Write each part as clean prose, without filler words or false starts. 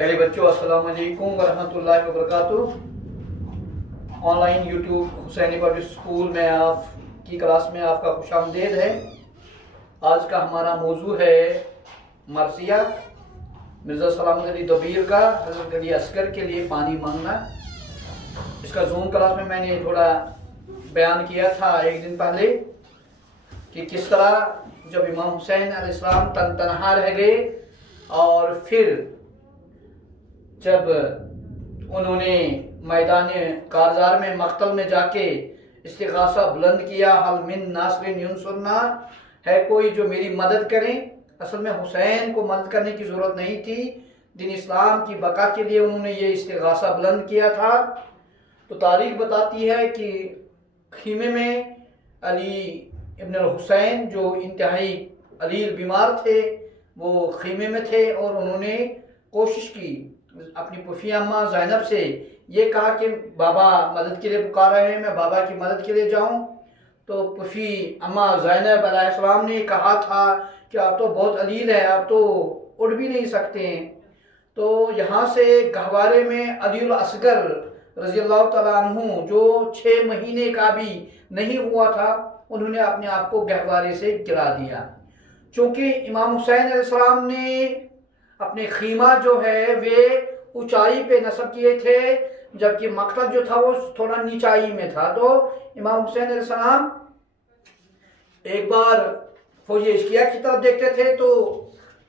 پیارے بچوں، السلام علیکم ورحمۃ اللہ وبرکاتہ۔ Online YouTube Husaini public school میں آپ کی کلاس میں آپ کا خوش آمدید ہے۔ آج کا ہمارا موضوع ہے مرثیہ، مرزا سلامت علی دبیر کا حضرت علی اصغر کے لیے پانی مانگنا۔ اس کا زوم کلاس میں نے تھوڑا بیان کیا تھا ایک دن پہلے کہ کس طرح جب امام حسین علیہ السلام تنہا رہ گئے اور پھر جب انہوں نے میدان کارزار میں مقتل میں جا کے استغاثہ بلند کیا، حل من ناصر ینصرنا، ہے کوئی جو میری مدد کریں۔ اصل میں حسین کو مدد کرنے کی ضرورت نہیں تھی، دین اسلام کی بقا کے لیے انہوں نے یہ استغاثہ بلند کیا تھا۔ تو تاریخ بتاتی ہے کہ خیمے میں علی ابن الحسین جو انتہائی علیل بیمار تھے، وہ خیمے میں تھے اور انہوں نے کوشش کی اپنی پھوپھی اماں زینب سے، یہ کہا کہ بابا مدد کے لیے پکار رہے ہیں، میں بابا کی مدد کے لیے جاؤں۔ تو پھوپھی اماں زینب علیہ السلام نے کہا تھا کہ آپ تو بہت علیل ہے، آپ تو اٹھ بھی نہیں سکتے ہیں۔ تو یہاں سے گہوارے میں علی الاصغر رضی اللہ تعالیٰ عنہ جو 6 مہینے کا بھی نہیں ہوا تھا، انہوں نے اپنے آپ کو گہوارے سے گرا دیا۔ چونکہ امام حسین علیہ السلام نے اپنے خیمہ جو ہے وہ اونچائی پہ نصب کیے تھے، جبکہ مقتل جو تھا وہ تھوڑا نیچائی میں تھا۔ تو امام حسین علیہ السلام ایک بار فوجی اشکیا کی طرف دیکھتے تھے تو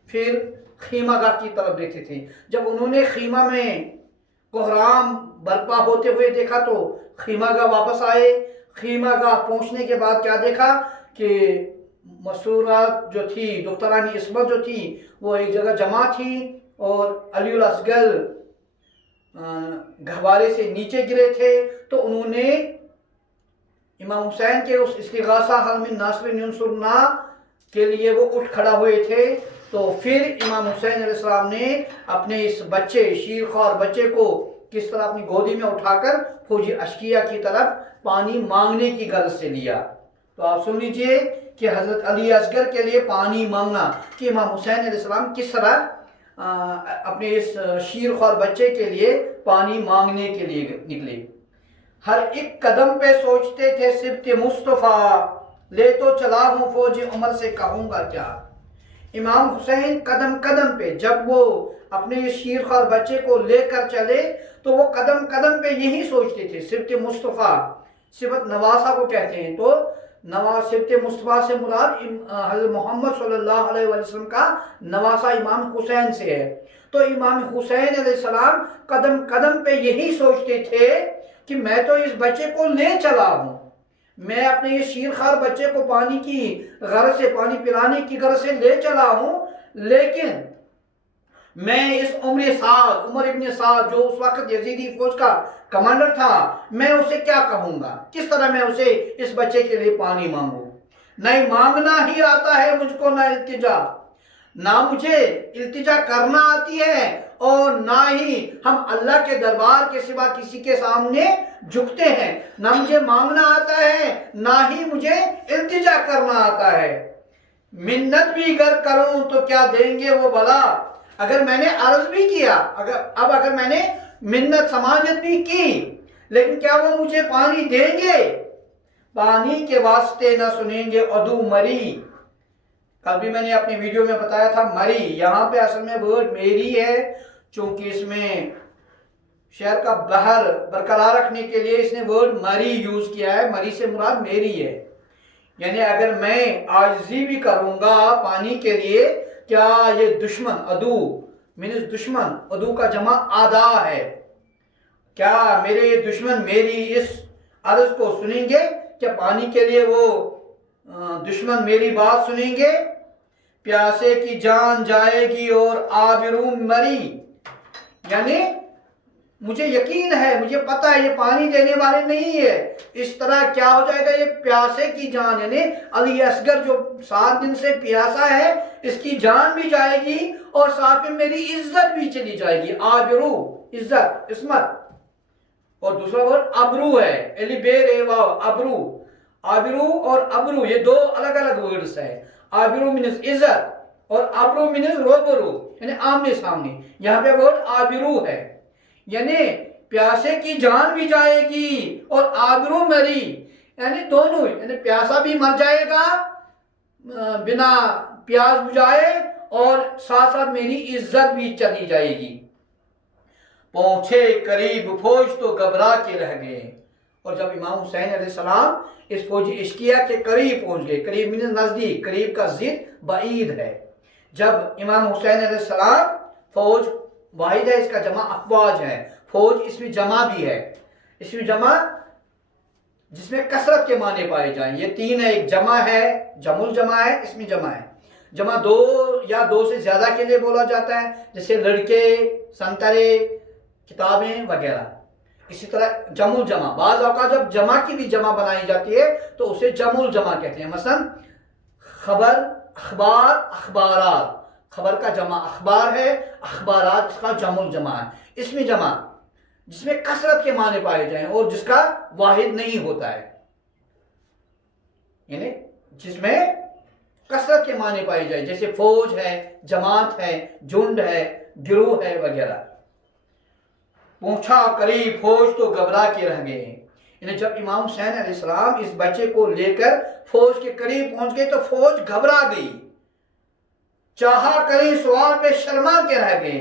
پھر خیمہ گاہ کی طرف دیکھتے تھے۔ جب انہوں نے خیمہ میں کوہرام برپا ہوتے ہوئے دیکھا تو خیمہ گاہ واپس آئے۔ خیمہ گاہ پہنچنے کے بعد کیا دیکھا کہ مسرورات جو تھی، دخترانی عصمت جو تھی، وہ ایک جگہ جمع تھی اور علی الاصغر گہوارے سے نیچے گرے تھے۔ تو انہوں نے امام حسین کے اس استغاثہ حل من ناصر ینصرنا کے لیے وہ اٹھ کھڑا ہوئے تھے۔ تو پھر امام حسین علیہ السلام نے اپنے اس بچے، شیرخوار بچے کو کس طرح اپنی گودی میں اٹھا کر فوجی اشکیا کی طرف پانی مانگنے کی غرض سے لیا۔ تو آپ سن لیجئے کہ حضرت علی اصغر کے لیے پانی مانگنا، کہ امام حسین علیہ السلام کس طرح اپنے اس شیرخوار بچے کے لیے پانی مانگنے کے لیے نکلے۔ ہر ایک قدم پہ سوچتے تھے سبط مصطفیٰ، لے تو چلا ہوں فوج عمر سے کہوں گا کیا۔ امام حسین قدم قدم پہ جب وہ اپنے اس شیرخوار بچے کو لے کر چلے تو وہ قدم قدم پہ یہی سوچتے تھے سبط مصطفیٰ، صفت نواسہ کو کہتے ہیں۔ تو سبط مصطفیٰ سے مراد حضرت محمد صلی اللہ علیہ وسلم کا نواسہ امام حسین سے ہے۔ تو امام حسین علیہ السلام قدم قدم پہ یہی سوچتے تھے کہ میں تو اس بچے کو لے چلا ہوں، میں اپنے یہ شیرخوار بچے کو پانی کی غرض سے، پانی پلانے کی غرض سے لے چلا ہوں، لیکن میں اس عمر ابن سعد جو اس وقت یزیدی فوج کا کمانڈر تھا، میں اسے کیا کہوں گا، کس طرح میں اسے اس بچے کے لیے پانی مانگوں۔ نہیں مانگنا ہی آتا ہے مجھ کو، نہ التجا، نہ مجھے التجا کرنا آتی ہے اور نہ ہی ہم اللہ کے دربار کے سوا کسی کے سامنے جھکتے ہیں۔ نہ مجھے مانگنا آتا ہے، نہ ہی مجھے التجا کرنا آتا ہے۔ منت بھی گر کروں تو کیا دیں گے وہ بھلا، اگر میں نے عرض بھی کیا، اگر میں نے منت سماجت بھی کی، لیکن کیا وہ مجھے پانی دیں گے؟ پانی کے واسطے نہ سنیں گے عدو مری۔ کل بھی میں نے اپنی ویڈیو میں بتایا تھا مری، یہاں پہ اصل میں ورڈ میری ہے، چونکہ اس میں شعر کا بحر برقرار رکھنے کے لیے اس نے ورڈ مری یوز کیا ہے۔ مری سے مراد میری ہے، یعنی اگر میں عاجزی بھی کروں گا پانی کے لیے، کیا یہ دشمن، عدو مینز دشمن، عدو کا جمع آدا ہے، کیا میرے یہ دشمن میری اس عرض کو سنیں گے؟ کیا پانی کے لیے وہ دشمن میری بات سنیں گے؟ پیاسے کی جان جائے گی اور آبرو مری، یعنی مجھے یقین ہے، مجھے پتہ ہے یہ پانی دینے والے نہیں ہے، اس طرح کیا ہو جائے گا، یہ پیاسے کی جان، یعنی علی اصغر جو 7 دن سے پیاسا ہے، اس کی جان بھی جائے گی اور ساتھ میں میری عزت بھی چلی جائے گی۔ آبرو عزت، عصمت، اور دوسرا ورڈ ابرو ہے، علی بے ریوا، ابرو اور ابرو یہ 2 الگ الگ ورڈز ہیں۔ آبرو مینز عزت اور ابرو مینز روبرو یعنی آمنے سامنے. یہاں پہ ورڈ آبرو ہے یعنی پیاسے کی جان بھی جائے گی اور آبرو مری یعنی دونوں, یعنی پیاسا بھی مر جائے گا بنا پیاس بجھائے اور ساتھ ساتھ میری عزت بھی چلی جائے گی. پہنچے قریب فوج تو گھبرا کے رہ گئے. اور جب امام حسین علیہ السلام اس فوجی اشکیا کے قریب پہنچ گئے, قریب مینز نزدیک, قریب کا ضد بعید ہے. جب امام حسین علیہ السلام, فوج واحد ہے, اس کا جمع افواج ہے, فوج اس میں جمع بھی ہے, اس میں جمع جس میں کثرت کے معنی پائے جائیں. یہ تین ہے, ایک جمع ہے, جمع الجمع ہے, اس میں جمع ہے. جمع دو یا دو سے زیادہ کے لیے بولا جاتا ہے, جیسے لڑکے, سنترے, کتابیں وغیرہ. اسی طرح جمع الجمع, بعض اوقات جب جمع کی بھی جمع بنائی جاتی ہے تو اسے جمع الجمع کہتے ہیں. مثلا خبر, اخبار, اخبارات. خبر کا جمع اخبار ہے, اخبارات اس کا جمع الجمع ہے. اس میں جمع جس میں کثرت کے معنی پائے جائیں اور جس کا واحد نہیں ہوتا ہے, یعنی جس میں کثرت کے معنی پائے جائیں, جیسے فوج ہے, جماعت ہے, جھنڈ ہے, گروہ ہے وغیرہ. پہنچا قریب فوج تو گھبرا کے رہ گئے. یعنی جب امام حسین علیہ السلام اس بچے کو لے کر فوج کے قریب پہنچ گئے تو فوج گھبرا گئی, چاہا کریں سوال پہ شرما کے رہ گئے.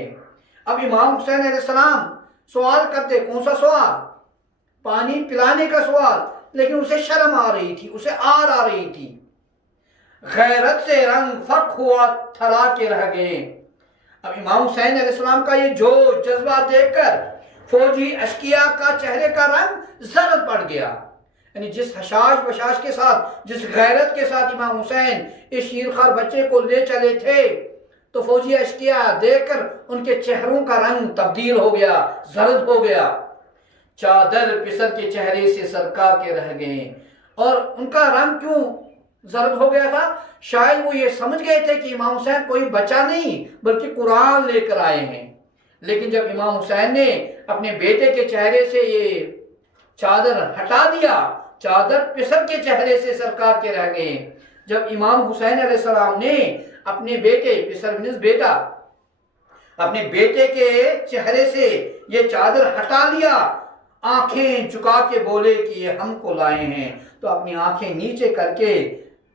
اب امام حسین علیہ السلام سوال کرتے, کون سا سوال؟ پانی پلانے کا سوال, لیکن اسے شرم آ رہی تھی, اسے آر آ رہی تھی. غیرت سے رنگ فک ہوا, تھرا کے رہ گئے. اب امام حسین علیہ السلام کا یہ جوش جذبہ دیکھ کر فوجی اشکیا کا چہرے کا رنگ زرد پڑ گیا. یعنی جس حشاش بشاش کے ساتھ, جس غیرت کے ساتھ امام حسین اس شیرخوار بچے کو لے چلے تھے, تو فوجی اشکیا دیکھ کر ان کے چہروں کا رنگ تبدیل ہو گیا, زرد ہو گیا. چادر پسر کے چہرے سے سرکا کے رہ گئے. اور ان کا رنگ کیوں زرد ہو گیا تھا؟ شاید وہ یہ سمجھ گئے تھے کہ امام حسین کوئی بچہ نہیں بلکہ قرآن لے کر آئے ہیں. لیکن جب امام حسین نے اپنے بیٹے کے چہرے سے یہ چادر ہٹا دیا, چادر پسر کے چہرے سے سرکا کے رہ گئے. جب امام حسین علیہ السلام نے اپنے بیٹے, پسر مینز بیٹا, اپنے بیٹے کے چہرے سے یہ چادر ہٹا لیا, آنکھیں چکا کے بولے کہ یہ ہم کو لائے ہیں, تو اپنی آنکھیں نیچے کر کے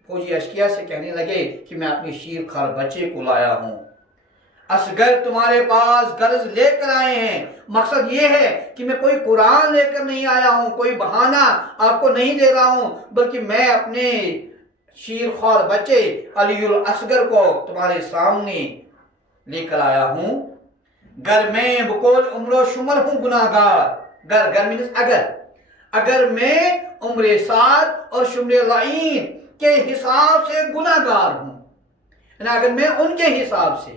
فوجی اشکیا سے کہنے لگے کہ میں اپنی شیرخوار بچے کو لایا ہوں. اصغر تمہارے پاس غرض لے کر آئے ہیں. مقصد یہ ہے کہ میں کوئی قرآن لے کر نہیں آیا ہوں, کوئی بہانہ آپ کو نہیں دے رہا ہوں, بلکہ میں اپنے شیرخوار بچے علی الاصغر کو تمہارے سامنے لے کر آیا ہوں. گر میں بقول عمر و شمر ہوں گناہگار. گر مینز اگر میں عمر سعد اور شمر لعین کے حساب سے گناہگار ہوں, یعنی اگر میں ان کے حساب سے,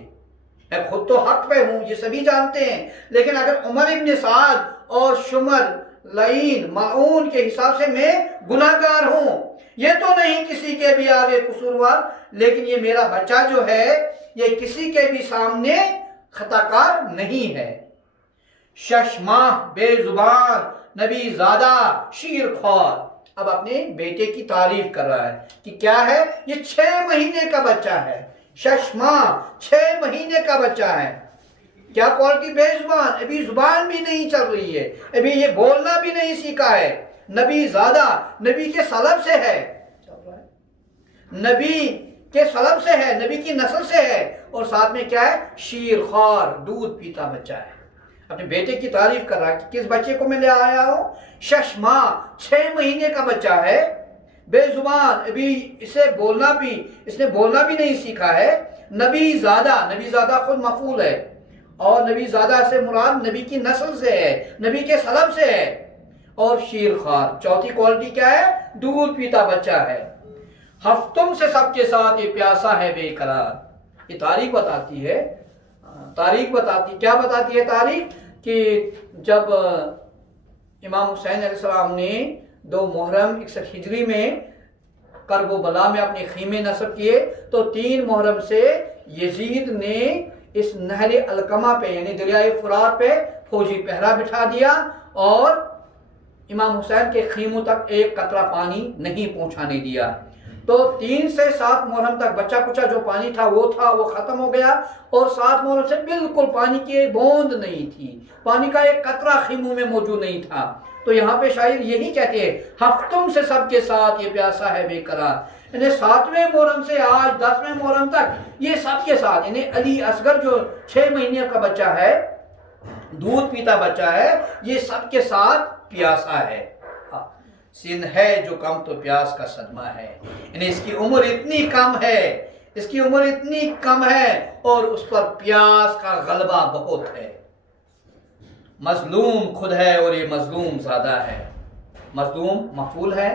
میں خود تو حق پہ ہوں یہ سبھی جانتے ہیں, لیکن اگر عمر ابن سعد اور شمر لعین معون کے حساب سے میں گناہگار ہوں, یہ تو نہیں کسی کے بھی آگے قصوروار, لیکن یہ میرا بچہ جو ہے یہ کسی کے بھی سامنے خطا کار نہیں ہے. شش ماہ بے زبان نبی زادہ شیر خوار. اب اپنے بیٹے کی تعریف کر رہا ہے کہ کیا ہے, یہ 6 مہینے کا بچہ ہے. شش ماہ 6 مہینے کا بچہ ہے. کیا کوالٹی؟ بے زبان, ابھی زبان بھی نہیں چل رہی ہے, ابھی یہ بولنا بھی نہیں سیکھا ہے. نبی زادہ, نبی کے سلب سے ہے, نبی کے سلب سے ہے, نبی کی نسل سے ہے, اور ساتھ میں کیا ہے؟ شیر خوار, دودھ پیتا بچہ ہے. اپنے بیٹے کی تعریف کر رہا ہے کہ کس بچے کو میں لے آیا ہوں؟ 6 ماہ 6 مہینے کا بچہ ہے, بے زبان, ابھی اسے بولنا بھی, اس نے بولنا بھی نہیں سیکھا ہے. نبی زادہ, نبی زادہ خود مفعول ہے, اور نبی زادہ سے مراد نبی کی نسل سے ہے, نبی کے سلب سے ہے. اور شیر خوار, چوتھی کوالٹی کیا ہے؟ دودھ پیتا بچہ ہے. ہفتم سے سب کے ساتھ یہ پیاسا ہے بے قرار. یہ تاریخ بتاتی ہے, کیا بتاتی ہے تاریخ؟ کہ جب امام حسین علیہ السلام نے 2 محرم 61 ہجری میں کرب و بلا میں اپنے خیمے نصب کیے, تو 3 محرم سے یزید نے اس نہر القمہ پہ یعنی دریائے فرات پہ فوجی پہرا بٹھا دیا, اور امام حسین کے خیموں تک ایک قطرہ پانی نہیں پہنچانے دیا. تو 3 سے 7 محرم تک بچہ کچا جو پانی تھا وہ ختم ہو گیا، اور 7 محرم سے بالکل پانی کی ایک بوند نہیں تھی، پانی کا ایک قطرہ خیموں میں موجود نہیں تھا۔ تو یہاں پہ شاعر یہی کہتے ہیں ہفتم سے سب کے ساتھ یہ پیاسا ہے بے قرار، یعنی 7ویں محرم سے آج 10ویں محرم تک یہ سب کے ساتھ، یعنی علی اصغر جو 6 مہینے کا بچہ ہے، دودھ پیتا بچہ ہے، یہ سب کے ساتھ پیاسا ہے۔ سن ہے جو کم تو پیاس کا صدمہ ہے، یعنی اس کی عمر اتنی کم ہے اور اس پر پیاس کا غلبہ بہت ہے۔ مظلوم خود ہے اور یہ مظلوم زیادہ ہے۔ مظلوم مفعول ہے،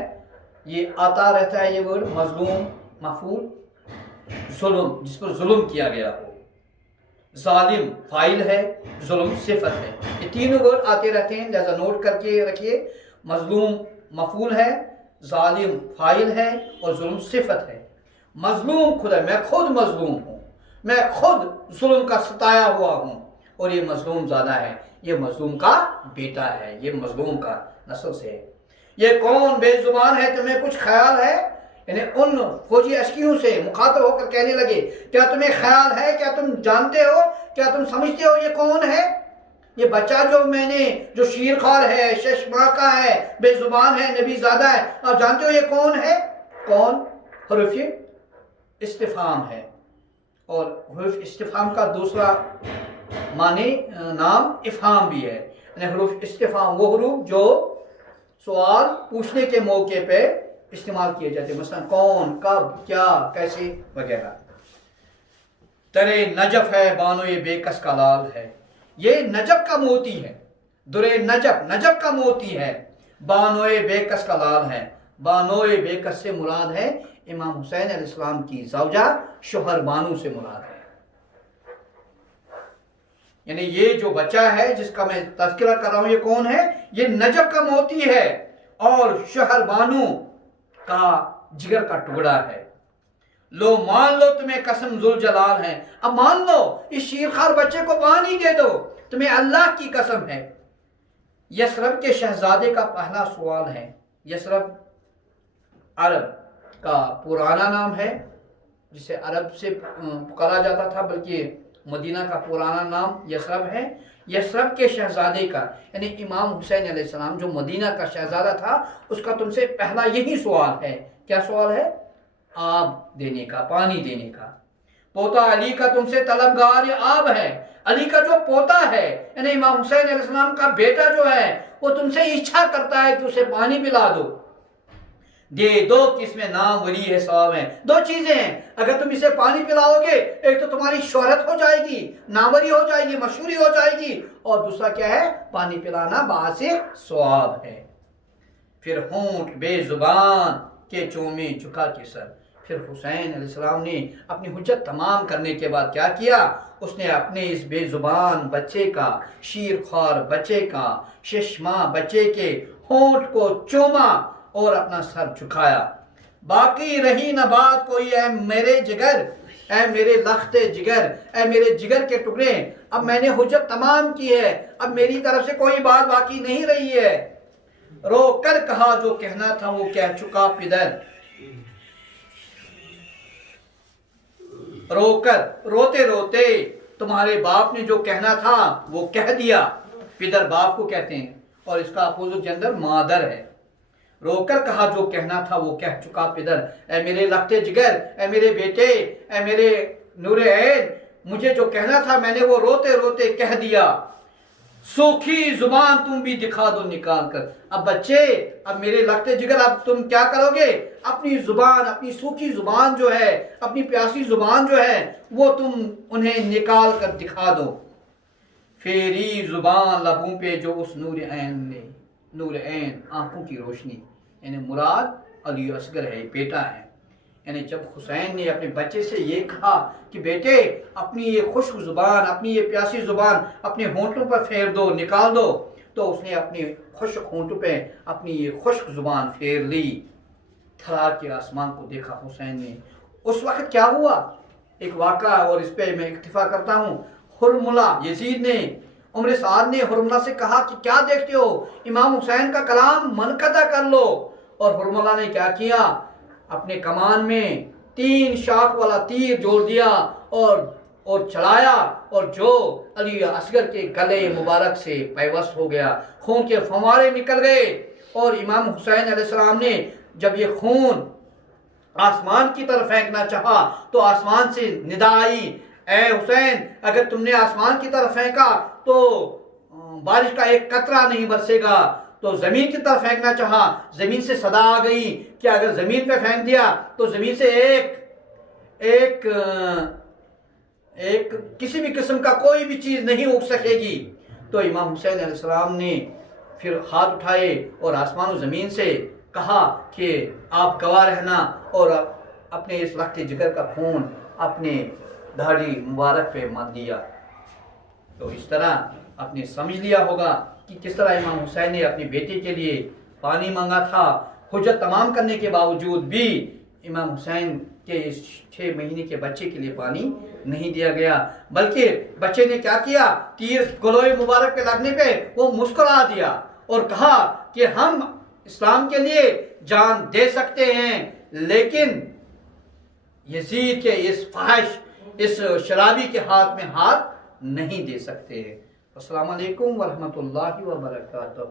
یہ آتا رہتا ہے یہ ورڈ، مظلوم مفعول، ظلم جس پر ظلم کیا گیا ہو، ظالم فاعل ہے، ظلم صفت ہے، یہ تینوں ورڈ آتے رہتے ہیں، لہذا نوٹ کر کے رکھیے۔ مظلوم مفعول ہے، ظالم فاعل ہے اور ظلم صفت ہے۔ مظلوم خود ہے، میں خود مظلوم ہوں، میں خود ظلم کا ستایا ہوا ہوں، اور یہ مظلوم زیادہ ہے، یہ مظلوم کا بیٹا ہے، یہ مظلوم کا نسل سے ہے۔ یہ کون بے زبان ہے تمہیں کچھ خیال ہے، یعنی ان فوجی اشکیوں سے مخاطب ہو کر کہنے لگے کیا تمہیں خیال ہے، کیا تم جانتے ہو، کیا تم سمجھتے ہو یہ کون ہے؟ یہ بچہ جو شیر خوار ہے، ششماں کا ہے، بے زبان ہے، نبی زادہ ہے، آپ جانتے ہو یہ کون ہے؟ کون حرف استفہام ہے، اور حرف استفہام کا دوسرا معنی نام افہام بھی ہے، یعنی حروف استفہام وہ حروف جو سوال پوچھنے کے موقع پہ استعمال کیے جاتے ہیں، مثلا کون، کب، کیا، کیسے وغیرہ۔ ترے نجف ہے بانو یہ بے کس کا لال ہے، یہ نجف کا موتی ہے، درے نجف کا موتی ہے، بانوئے بے کس کا لال ہے۔ بانوئے بے کس سے مراد ہے امام حسین علیہ السلام کی زوجہ شوہر بانو سے مراد ہے، یعنی یہ جو بچہ ہے جس کا میں تذکرہ کر رہا ہوں یہ کون ہے؟ یہ نجف کا موتی ہے اور شوہر بانو کا جگر کا ٹکڑا ہے۔ لو مان لو تمہیں قسم ذوالجلال ہے، اب مان لو اس شیرخوار بچے کو پانی دے دو، تمہیں اللہ کی قسم ہے۔ یثرب کے شہزادے کا پہلا سوال ہے۔ یثرب عرب کا پرانا نام ہے جسے عرب سے پکارا جاتا تھا، بلکہ مدینہ کا پرانا نام یثرب ہے۔ یثرب کے شہزادے کا یعنی امام حسین علیہ السلام جو مدینہ کا شہزادہ تھا، اس کا تم سے پہلا یہی سوال ہے۔ کیا سوال ہے؟ آب دینے کا، پانی دینے کا۔ پوتا علی کا تم سے طلبگار آب ہے، علی کا جو پوتا ہے یعنی امام حسین علیہ السلام کا بیٹا جو ہے وہ تم سے اچھا کرتا ہے کہ اسے پانی پلا دو۔ دے دو کہ اس میں نام ولی ہے ثواب ہے۔ دو چیزیں ہیں، اگر تم اسے پانی پلاؤ گے ایک تو تمہاری شہرت ہو جائے گی، ناموری ہو جائے گی، مشہوری ہو جائے گی، اور دوسرا کیا ہے؟ پانی پلانا باعث ثواب ہے۔ پھر ہونٹ بے زبان کے چومے جھکا کے سر۔ پھر حسین علیہ السلام نے اپنی حجت تمام کرنے کے بعد کیا کیا؟ اس نے اپنے اس بے زبان بچے کا، شیرخوار بچے کا، ششماں بچے کے ہونٹ کو چوما اور اپنا سر جھکایا۔ باقی رہی نہ بات کوئی اے میرے جگر، اے میرے لخت جگر، اے میرے جگر کے ٹکڑے، اب میں نے حجت تمام کی ہے، اب میری طرف سے کوئی بات باقی نہیں رہی ہے۔ رو کر کہا جو کہنا تھا وہ کہہ چکا پدر، رو کر، روتے روتے تمہارے باپ نے جو کہنا تھا وہ کہہ دیا۔ پدر باپ کو کہتے ہیں اور اس کا اپوزٹ جنڈر مادر ہے۔ رو کر کہا جو کہنا تھا وہ کہہ چکا پدر، اے میرے لختے جگر، اے میرے بیٹے، اے میرے نور عین، مجھے جو کہنا تھا میں نے وہ روتے روتے کہہ دیا۔ سوکھی زبان تم بھی دکھا دو نکال کر، اب بچے، اب میرے لختے جگر، اب تم کیا کرو گے؟ اپنی زبان، اپنی سوکھی زبان جو ہے، اپنی پیاسی زبان جو ہے وہ تم انہیں نکال کر دکھا دو۔ پھیری زبان لبوں پہ جو اس نور عین نے، نور عین آنکھوں کی روشنی، یعنی مراد علی اصغر ہے، بیٹا ہے۔ یعنی جب حسین نے اپنے بچے سے یہ کہا کہ بیٹے اپنی یہ خشک زبان، اپنی یہ پیاسی زبان اپنے ہونٹوں پر پھیر دو، نکال دو، تو اس نے اپنے خشک ہونٹوں پہ اپنی یہ خشک زبان پھیر لی۔ تھرا کے آسمان کو دیکھا حسین نے۔ اس وقت کیا ہوا؟ ایک واقعہ، اور اس پہ میں اکتفا کرتا ہوں۔ حرملہ یزید نے، عمر سعد نے حرملہ سے کہا کہ کیا دیکھتے ہو، امام حسین کا کلام منقطع کر لو، اور حرملہ نے کیا کیا؟ اپنے کمان میں 3 شاخ والا تیر جوڑ دیا اور چلایا، اور جو علی اصغر کے گلے مبارک سے پیوست ہو گیا، خون کے فوارے نکل گئے، اور امام حسین علیہ السلام نے جب یہ خون آسمان کی طرف پھینکنا چاہا تو آسمان سے ندا آئی، اے حسین اگر تم نے آسمان کی طرف پھینکا تو بارش کا ایک قطرہ نہیں برسے گا، تو زمین کی طرف پھینکنا چاہا، زمین سے صدا آ گئی کہ اگر زمین پہ پھینک دیا تو زمین سے ایک کسی بھی قسم کا کوئی بھی چیز نہیں اگ سکے گی۔ تو امام حسین علیہ السلام نے پھر ہاتھ اٹھائے اور آسمان و زمین سے کہا کہ آپ گواہ رہنا، اور اپنے اس لخت جگر کا خون اپنے داڑھی مبارک پہ مت دیا۔ تو اس طرح آپ نے سمجھ لیا ہوگا کہ کس طرح امام حسین نے اپنی بیٹی کے لیے پانی مانگا تھا۔ حجت تمام کرنے کے باوجود بھی امام حسین کے اس 6 مہینے کے بچے کے لیے پانی نہیں دیا گیا، بلکہ بچے نے کیا کیا، تیر گلوئے مبارک پہ لگنے پہ وہ مسکرا دیا اور کہا کہ ہم اسلام کے لیے جان دے سکتے ہیں، لیکن یزید کے اس فحش، اس شرابی کے ہاتھ میں ہاتھ نہیں دے سکتے۔ السلام علیکم ورحمۃ اللہ وبرکاتہ۔